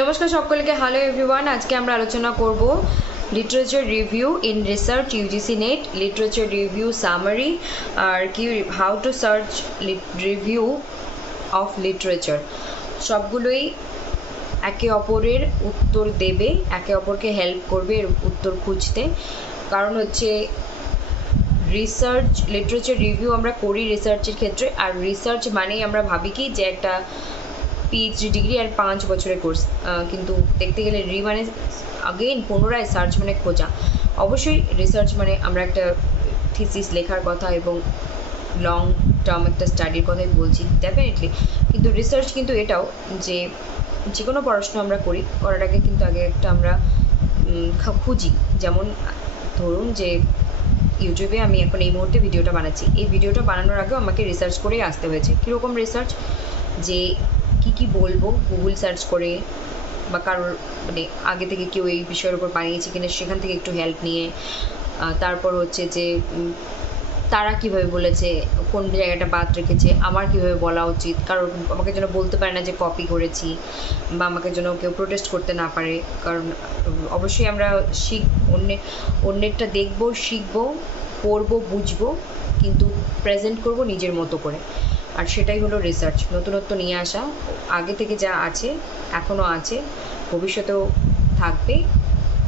নমস্কার সকলকে। Hello everyone, আজকে আমরা আলোচনা করব literature review in research UGC NET, literature review summary, আর কি how to search review of literature. সবগুলোই একে অপরের উত্তর দেবে, একে অপরকে হেল্প করবে এর উত্তর খুঁজতে। কারণ হচ্ছে রিসার্চ লিটারেচার রিভিউ আমরা করি রিসার্চের ক্ষেত্রে, আর রিসার্চ মানেই আমরা ভাবি কি যে একটা পিএইচডি ডিগ্রি আর 5 বছরের কোর্স, কিন্তু দেখতে গেলে মানে আগেইন পুনরায় সার্চ মানে খোঁজা। অবশ্যই রিসার্চ মানে আমরা একটা থিসিস লেখার কথা এবং লং টার্ম একটা স্টাডির কথাই বলছি ডেফিনেটলি, কিন্তু রিসার্চ কিন্তু এটাও যে যে কোনো পড়াশোনা আমরা করার আগে কিন্তু আগে একটা আমরা খুঁজি। যেমন ধরুন যে ইউটিউবে আমি এখন এই মুহূর্তে ভিডিওটা বানাচ্ছি, এই ভিডিওটা বানানোর আগেও আমাকে রিসার্চ করেই আসতে হয়েছে। কীরকম রিসার্চ? যে কি বলবো গুগল সার্চ করে, বা কারোর মানে আগে থেকে কেউ এই বিষয়ের উপর বানিয়েছে কিনা সেখান থেকে একটু হেল্প নিয়ে, তারপর হচ্ছে যে তারা কিভাবে বলেছে, কোন জায়গাটা বাদ রেখেছে, আমার কিভাবে বলা উচিত, কারণ আমাকে যেন বলতে পারে না যে কপি করেছি, বা আমাকে যেন কেউ প্রোটেস্ট করতে না পারে। কারণ অবশ্যই আমরা অন্যেরটা দেখবো, শিখবো, পড়বো, বুঝবো, কিন্তু প্রেজেন্ট করব নিজের মতো করে। আর সেটাই হলো রিসার্চ, নতুনত্ব নিয়ে আসা। আগে থেকে যা আছে এখনও আছে, ভবিষ্যতেও থাকবে,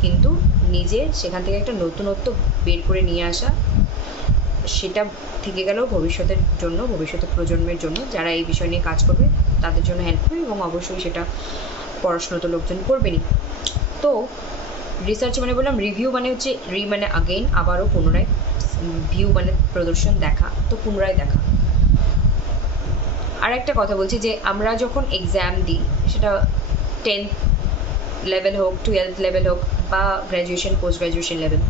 কিন্তু নিজে সেখান থেকে একটা নতুনত্ব বের করে নিয়ে আসা, সেটা থেকে গেলেও ভবিষ্যতের জন্য, ভবিষ্যতের প্রজন্মের জন্য যারা এই বিষয় নিয়ে কাজ করবে তাদের জন্য হেল্প করবে, এবং অবশ্যই সেটা পড়াশোনা তো লোকজন করবেনই। তো রিসার্চ মানে বললাম, রিভিউ মানে হচ্ছে মানে আগেইন, আবারও পুনরায়, ভিউ মানে প্রদর্শন, দেখা, তো পুনরায় দেখা। আর একটা কথা বলছি যে আমরা যখন এক্সাম দিই, সেটা 10th লেভেল হোক, 12th লেভেল হোক, বা গ্র্যাজুয়েশন, পোস্ট গ্র্যাজুয়েশন লেভেল,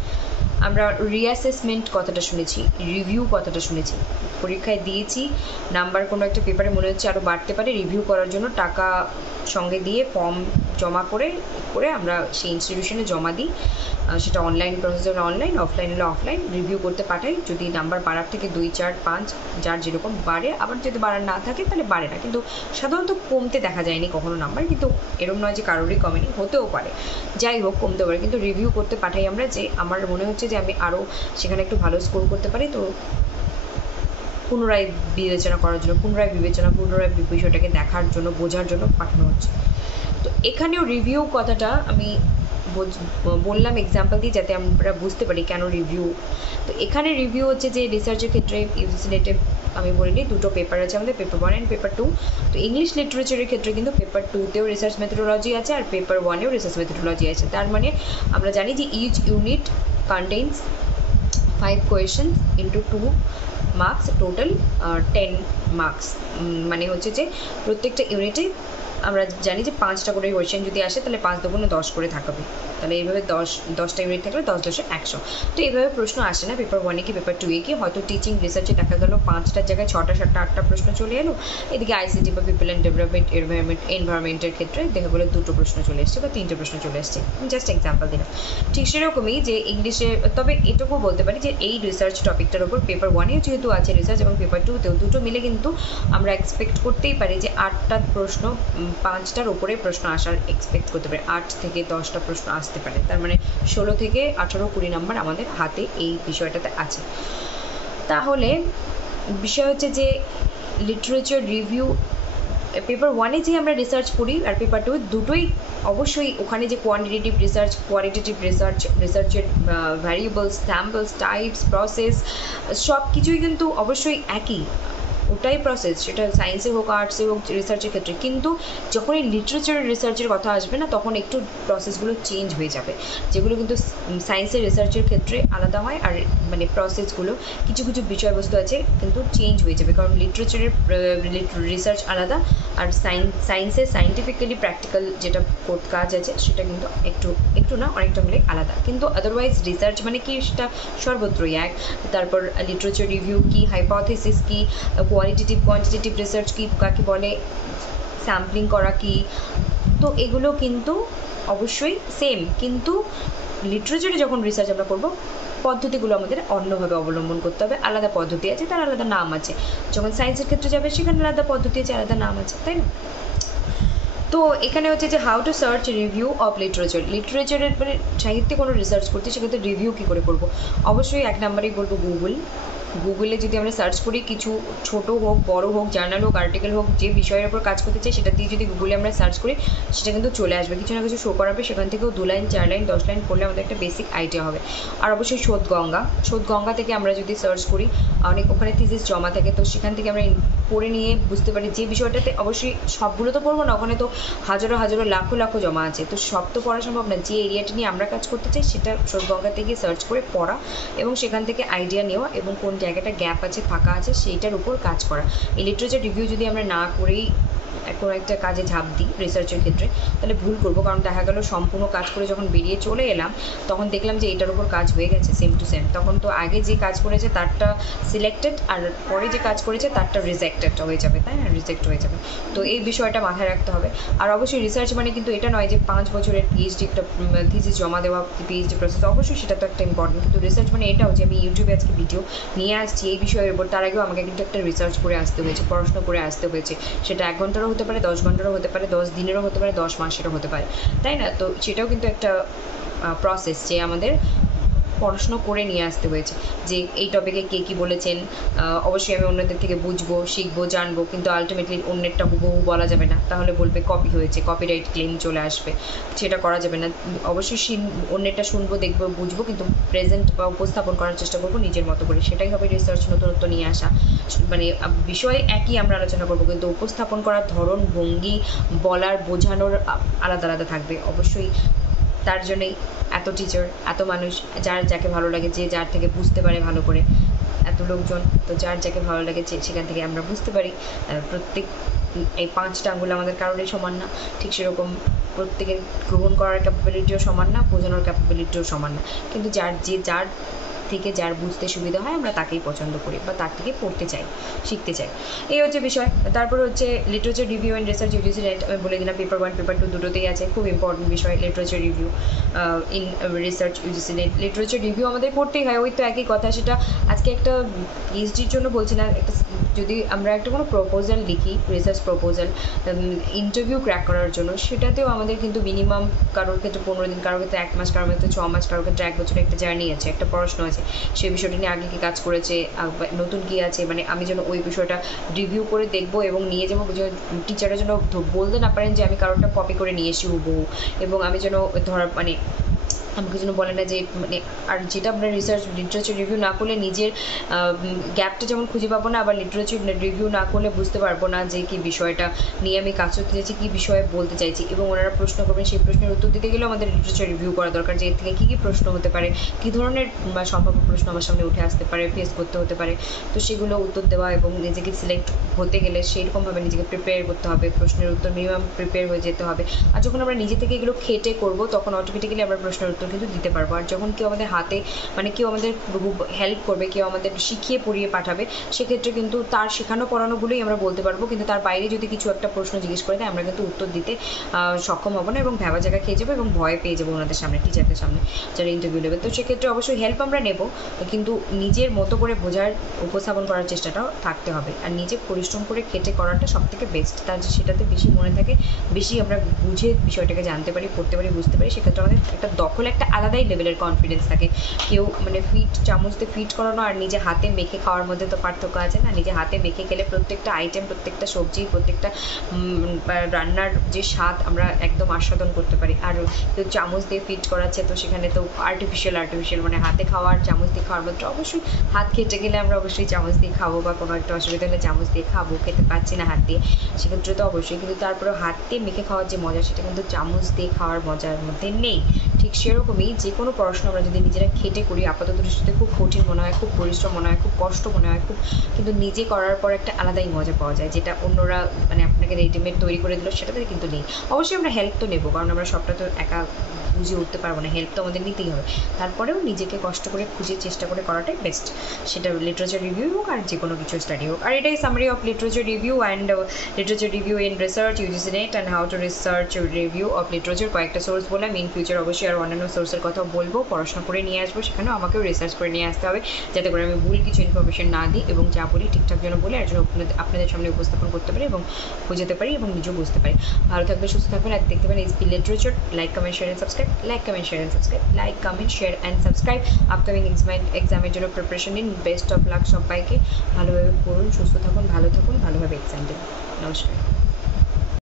আমরা রিঅ্যাসেসমেন্ট কথাটা শুনেছি, রিভিউ কথাটা শুনেছি। পরীক্ষায় দিয়েছি, নাম্বার কোনো একটা পেপারে মনে হচ্ছে আরও বাড়তে পারে, রিভিউ করার জন্য টাকা সঙ্গে দিয়ে ফর্ম জমা করে আমরা সেই ইনস্টিটিউশনে জমা দিই। সেটা অনলাইন প্রসেস হলে অনলাইন, অফলাইন হলে অফলাইন, রিভিউ করতে পাঠাই। যদি নাম্বার বাড়ার থেকে 2, 4, 5 যার যেরকম বাড়ে, আবার যদি বাড়ার না থাকে তাহলে বাড়ে না, কিন্তু সাধারণত কমতে দেখা যায়নি কখনো নাম্বার, কিন্তু এরকম নয় যে কারোরই কমেনি, হতেও পারে, যাই হোক কমতে পারে, কিন্তু রিভিউ করতে পাঠাই আমরা, যে আমার মনে হচ্ছে যে আমি আরও সেখানে একটু ভালো স্কোর করতে পারি, তো পুনরায় বিবেচনা করার জন্য, পুনরায় বিষয়টাকে দেখার জন্য, বোঝার জন্য পাঠানো হচ্ছে। তো এখানেও রিভিউ কথাটা আমি বললাম এক্সাম্পল দিয়ে, যাতে আমরা বুঝতে পারি কেন রিভিউ। তো এখানে রিভিউ হচ্ছে যে রিসার্চের ক্ষেত্রে ইউজিসি নেটে আমি বলিনি, দুটো পেপার আছে আমাদের, পেপার 1 অ্যান্ড পেপার 2। তো ইংলিশ লিটারেচারের ক্ষেত্রে কিন্তু পেপার 2তেও রিসার্চ মেথোডোলজি আছে, আর পেপার 1এও রিসার্চ মেথোডোলজি আছে। তার মানে আমরা জানি যে each unit contains 5 questions into 2 marks, total 10 marks. মানে হচ্ছে যে প্রত্যেকটা ইউনিটে আমরা জানি যে 5টা করে কোয়েশ্চেন যদি আসে, তাহলে 5 দুগুণে 10 করে থাকবে, তাহলে এইভাবে 10টা ইউনিট থাকলে 10 10 100। তো এইভাবে প্রশ্ন আসে না পেপার 1-এ কি পেপার 2-এ কি, হয়তো টিচিং রিসার্চে দেখা গেল 5টার জায়গায় 6টা 7টা 8টা প্রশ্ন চলে এলো। এদিকে আইসিটি বা পিপল অ্যান্ড ডেভেলপমেন্ট এনভায়রনমেন্টের ক্ষেত্রে দেখা গেলো 2টো প্রশ্ন চলে এসছে বা 3টে প্রশ্ন চলে এসছে, জাস্ট এক্সাম্পল দিলাম। ঠিক সেরকমই যে ইংলিশে, তবে এটুকু বলতে পারি যে এই রিসার্চ টপিকটার উপর পেপার 1-এও যেহেতু আছে রিসার্চ, এবং পেপার 2-তেও, দুটো মিলে কিন্তু আমরা এক্সপেক্ট করতেই পারি যে 8টা প্রশ্ন, 5টার ওপরে প্রশ্ন আসার এক্সপেক্ট করতে পারে, 8 থেকে 10টা প্রশ্ন আসতে পারে। তার মানে 16 থেকে 18-20 নাম্বার আমাদের হাতে এই বিষয়টাতে আছে। তাহলে বিষয় হচ্ছে যে লিটারেচার রিভিউ পেপার 1-এ যে আমরা রিসার্চ করি আর পেপার 2 দুটোই অবশ্যই, ওখানে যে কোয়ান্টিটেটিভ রিসার্চ, কোয়ালিটেটিভ রিসার্চ, রিসার্চের ভ্যারিয়েবলস, স্যাম্পলস, টাইপস, প্রসেস, সব কিছুই কিন্তু অবশ্যই একই, ওটাই প্রসেস, সেটা সায়েন্সে হোক, আর্টসে হোক, রিসার্চের ক্ষেত্রে। কিন্তু যখন এই লিটারেচারের রিসার্চের কথা আসবে না, তখন একটু প্রসেসগুলো চেঞ্জ হয়ে যাবে, যেগুলো কিন্তু সায়েন্সের রিসার্চের ক্ষেত্রে আলাদা হয়, আর মানে প্রসেসগুলো কিছু কিছু বিষয়বস্তু আছে কিন্তু চেঞ্জ হয়ে যাবে, কারণ লিটারেচারের রিসার্চ আলাদা, আর সায়েন্সের সায়েন্টিফিক্যালি প্র্যাকটিক্যাল যেটা কাজ আছে সেটা কিন্তু একটু না অনেকটা হলে আলাদা, কিন্তু আদারওয়াইজ রিসার্চ মানে কি, সেটা সর্বত্রই এক। তারপর লিটারেচার রিভিউ কি, হাইপোথেসিস কি, কোয়ালিটেটিভ কোয়ান্টিটেটিভ রিসার্চ কি, কাকে বলে, স্যাম্পলিং করা কি, তো এগুলো কিন্তু অবশ্যই সেম, কিন্তু লিটারেচারে যখন রিসার্চ আমরা করব, পদ্ধতিগুলো আমাদের অন্যভাবে অবলম্বন করতে হবে, আলাদা পদ্ধতি আছে, তার আলাদা নাম আছে। যখন সায়েন্সের ক্ষেত্রে যাবে সেখানে আলাদা পদ্ধতি আছে, আলাদা নাম আছে, তাই না? তো এখানে হচ্ছে যে how to search review of লিটারেচারের মানে সাহিত্যে কোনো রিসার্চ করতে সেক্ষেত্রে রিভিউ কী করে করবো? অবশ্যই এক নম্বরেই বলবো গুগলে যদি আমরা সার্চ করি, কিছু ছোট হোক বড় হোক, জার্নাল হোক, আর্টিকেল হোক, যে বিষয়ের উপর কাজ করতে চাই সেটা দিয়ে যদি গুগলে আমরা সার্চ করি সেটা কিন্তু চলে আসবে, কিছু না কিছু শো করাবে, সেখান থেকেও 2 লাইন 4 লাইন 10 লাইন পড়লে আমাদের একটা বেসিক আইডিয়া হবে। আর অবশ্যই শোধগঙ্গা থেকে আমরা যদি সার্চ করি, অনেক ওখানে থিসিস জমা থাকে, তো সেখান থেকে আমরা পড়ে নিয়ে বুঝতে পারি যে বিষয়টাতে, অবশ্যই সবগুলো তো পড়বো না, ওখানে তো হাজারো হাজারো লাখো লাখো জমা আছে, তো সব তো পড়া সম্ভব না। যে এরিয়াটা নিয়ে আমরা কাজ করতে চাই সেটা শোধগঙ্গা থেকে সার্চ করে পড়া এবং সেখান থেকে আইডিয়া নেওয়া এবং কোন জায়গাটা গ্যাপ আছে, ফাঁকা আছে, সেইটার উপর কাজ করা। এই লিটারেচার রিভিউ যদি আমরা না করেই কোনো একটা কাজে ঝাঁপ দিই রিসার্চের ক্ষেত্রে, তাহলে ভুল করবো। কারণ দেখা গেল সম্পূর্ণ কাজ করে যখন বেরিয়ে চলে এলাম, তখন দেখলাম যে এটার উপর কাজ হয়ে গেছে সেম টু সেম, তখন তো আগে যে কাজ করেছে তারটা সিলেক্টেড আর পরে যে কাজ করেছে তারটা রিজেক্টেড হয়ে যাবে, তাই না? রিজেক্ট হয়ে যাবে। তো এই বিষয়টা মাথায় রাখতে হবে। আর অবশ্যই রিসার্চ মানে কিন্তু এটা নয় যে 5 বছরের পিএইচডি একটা থিসিস জমা দেওয়া, পিএইচডি প্রসেস, অবশ্যই সেটা তো একটা ইম্পর্টেন্ট, কিন্তু রিসার্চ মানে এটাও যে আমি ইউটিউবে আজকে ভিডিও নিয়ে আসছি এই বিষয়ের উপর, তার আগেও আমাকে কিন্তু একটা রিসার্চ করে আসতে হয়েছে, পড়াশোনা করে আসতে হয়েছে। সেটা 1 ঘন্টারও হতে পারে, 10 ঘন্টারও হতে পারে, 10 দিনেরও হতে পারে, 10 মাসেরও হতে পারে, তাই না? তো সেটাও কিন্তু একটা প্রসেস যে আমাদের পড়াশুনো করে নিয়ে আসতে হয়েছে, যে এই টপিকে কে কী বলেছেন। অবশ্যই আমি অন্যদের থেকে বুঝবো, শিখবো, জানবো, কিন্তু আলটিমেটলি অন্যেরটা হুবহু বলা যাবে না, তাহলে বলবে কপি হয়েছে, কপিরাইট ক্লেম চলে আসবে, সেটা করা যাবে না। অবশ্যই অন্যেরটা শুনবো, দেখবো, বুঝবো, কিন্তু প্রেজেন্ট বা উপস্থাপন করার চেষ্টা করবো নিজের মতো করে, সেটাই হবে রিসার্চ, নতুনত্ব নিয়ে আসা। মানে বিষয় একই আমরা আলোচনা করবো, কিন্তু উপস্থাপন করার ধরন, ভঙ্গি, বলার, বোঝানোর আলাদা আলাদা থাকবে। অবশ্যই তার জন্যই এত টিচার, এত মানুষ, যার যাকে ভালো লাগে, যে যার থেকে বুঝতে পারে ভালো করে, এত লোকজন, তো যার যাকে ভালো লাগে সেখান থেকে আমরা বুঝতে পারি। প্রত্যেক এই 5টা আঙুল আমাদের কারোরই সমান না, ঠিক সেরকম প্রত্যেকের গ্রহণ করার ক্যাপাবিলিটিও সমান না, বোঝানোর ক্যাপাবিলিটিও সমান না, কিন্তু যার থেকে যার বুঝতে সুবিধা হয় আমরা তাকেই পছন্দ করি বা তার থেকে পড়তে চাই, শিখতে চাই, এই হচ্ছে বিষয়। তারপর হচ্ছে literature review and research UGC net, আমি বলে দিলাম পেপার 1 পেপার 2 দুটোতেই আছে, খুব ইম্পর্টেন্ট বিষয় literature review in research UGC NET. Literature review আমাদের পড়তেই হয়, ওই তো একই কথা। সেটা আজকে একটা পিএইচডির জন্য বলছি না, একটা যদি আমরা একটা কোনো প্রপোজাল লিখি, রিসার্চ প্রপোজাল, ইন্টারভিউ ক্র্যাক করার জন্য, সেটাতেও আমাদের কিন্তু মিনিমাম কারোর ক্ষেত্রে 15 দিন, কারোর ক্ষেত্রে 1 মাস, কারোর ক্ষেত্রে 6 মাস, কারোর ক্ষেত্রে 1 বছরের একটা জার্নি আছে, একটা পড়াশোনা আছে, সেই বিষয়টা নিয়ে আগে কী কাজ করেছে, নতুন কী আছে, মানে আমি যেন ওই বিষয়টা রিভিউ করে দেখবো এবং নিয়ে যাবো, টিচাররা যেন বলতে না পারেন যে আমি কারোরটা কপি করে নিয়ে এসেছি হুবহু, এবং আমি যেন মানে আমাকে যেন বলে না যে মানে, আর যেটা আমরা লিটারেচার রিভিউ না করলে নিজের গ্যাপটা যেমন খুঁজে পাবো না, আবার লিটারেচার রিভিউ না করলে বুঝতে পারবো না যে কী বিষয়টা নিয়ে আমি কাজ করতে চাইছি, কী বিষয়ে বলতে চাইছি, এবং ওনারা প্রশ্ন করবেন, সেই প্রশ্নের উত্তর দিতে গেলেও আমাদের লিটারেচার রিভিউ করা দরকার, যে এর থেকে কী কী প্রশ্ন হতে পারে, কী ধরনের সম্ভাব্য প্রশ্ন আমার সামনে উঠে আসতে পারে, ফেস করতে হতে পারে, তো সেগুলো উত্তর দেওয়া এবং নিজেকে সিলেক্ট হতে গেলে সেইরকমভাবে নিজেকে প্রিপেয়ার করতে হবে, প্রশ্নের উত্তর মিনিমাম প্রিপেয়ার হয়ে যেতে হবে। আর যখন আমরা নিজে থেকে এগুলো খেটে করবো, তখন অটোমেটিক্যালি আমরা প্রশ্নের উত্তর কিন্তু দিতে পারবো। আর যখন কেউ আমাদের হাতে, মানে কেউ আমাদের হেল্প করবে, কেউ আমাদের শিখিয়ে পড়িয়ে পাঠাবে, সেক্ষেত্রে কিন্তু তার শেখানো পড়ানোগুলোই আমরা বলতে পারবো, কিন্তু তার বাইরে যদি কিছু একটা প্রশ্ন জিজ্ঞেস করে দেয় আমরা কিন্তু উত্তর দিতে সক্ষম হবো না, এবং ভেবা জায়গা খেয়ে যাবো এবং ভয় পেয়ে যাবো ওনাদের সামনে, টিচারদের সামনে যারা ইন্টারভিউ নেবে। তো সেক্ষেত্রে অবশ্যই হেল্প আমরা নেব, কিন্তু নিজের মতো করে বোঝার, উপস্থাপন করার চেষ্টাটাও থাকতে হবে, আর নিজে পরিশ্রম করে খেটে করাটা সবথেকে বেস্ট, তার সেটাতে বেশি মনে থাকে, বেশি আমরা বুঝে বিষয়টাকে জানতে পারি, পড়তে পারি, বুঝতে পারি, সেক্ষেত্রে আমাদের একটা দখল, একটা আলাদাই লেভেলের কনফিডেন্স থাকে। কেউ মানে চামচ দিয়ে ফিট করানো আর নিজে হাতে মেখে খাওয়ার মধ্যে তো পার্থক্য আছে না, নিজে হাতে মেখে খেলে প্রত্যেকটা আইটেম, প্রত্যেকটা সবজি, প্রত্যেকটা রান্নার যে স্বাদ আমরা একদম আস্বাদন করতে পারি। আর কেউ চামচ দিয়ে ফিট করাচ্ছে, তো সেখানে তো আর্টিফিশিয়াল, মানে হাতে খাওয়ার, চামচ দিয়ে খাওয়ার মধ্যে অবশ্যই হাত খেটে গেলে আমরা অবশ্যই চামচ দিয়ে খাবো, বা কোনো একটা অসুবিধা হলে চামচ দিয়ে খাবো, খেতে পাচ্ছি না হাত দিয়ে, সেক্ষেত্রে তো অবশ্যই, কিন্তু তারপরে হাত দিয়ে মেখে খাওয়ার যে মজা, সেটা কিন্তু চামচ দিয়ে খাওয়ার মজার মধ্যে নেই। ঠিক সেরকমই যে কোনো পড়াশোনা আমরা যদি নিজেরা খেটে করি, আপাতত দৃষ্টিতে খুব কঠিন মনে হয়, খুব পরিশ্রম মনে হয়, খুব কষ্ট মনে হয়, কিন্তু নিজে করার পর একটা আলাদাই মজা পাওয়া যায়, যেটা অন্যরা মানে আপনাকে রেডিমেড তৈরি করে দিল সেটাতে কিন্তু নেই। অবশ্যই আমরা হেল্প তো নেবো, কারণ আমরা সবটা তো একা বুঝে উঠতে পারবো না, হেল্প তো আমাদের নিতেই হবে, তারপরেও নিজেকে কষ্ট করে খুঁজে চেষ্টা করে করাটাই বেস্ট, সেটা লিটারেচার রিভিউ হোক আর যে কোনো কিছু স্টাডি হোক। আর এটাই summary of literature review and literature review in research UGC net and how to research review of literature. কয়েকটা সোর্স বললাম, ইন ফিউচার অবশ্যই আর অন্যান্য সোর্সের কথাও বলবো, পড়াশোনা করে নিয়ে আসবো, সেখানেও আমাকেও রিসার্চ করে নিয়ে আসতে হবে, যাতে করে আমি ভুল কিছু ইনফরমেশন না দিই এবং যা বলি ঠিকঠাক যেন বলে আর জন্য আপনাদের সামনে উপস্থাপন করতে পারি এবং বুঝে বোঝাতে পারি এবং নিজেও বুঝতে পারি। ভালো থাকবেন, সুস্থ থাকবেন। আর দেখতে পারেন SP literature. Like comment share and subscribe, like comment share and subscribe, like comment share and subscribe. Upcoming এক্সামের জন্য প্রিপারেশন নিন। বেস্ট অফ লাক সবাইকে। ভালোভাবে পড়ুন, সুস্থ থাকুন, ভালো থাকুন, ভালোভাবে এক্সাম দিন। নমস্কার।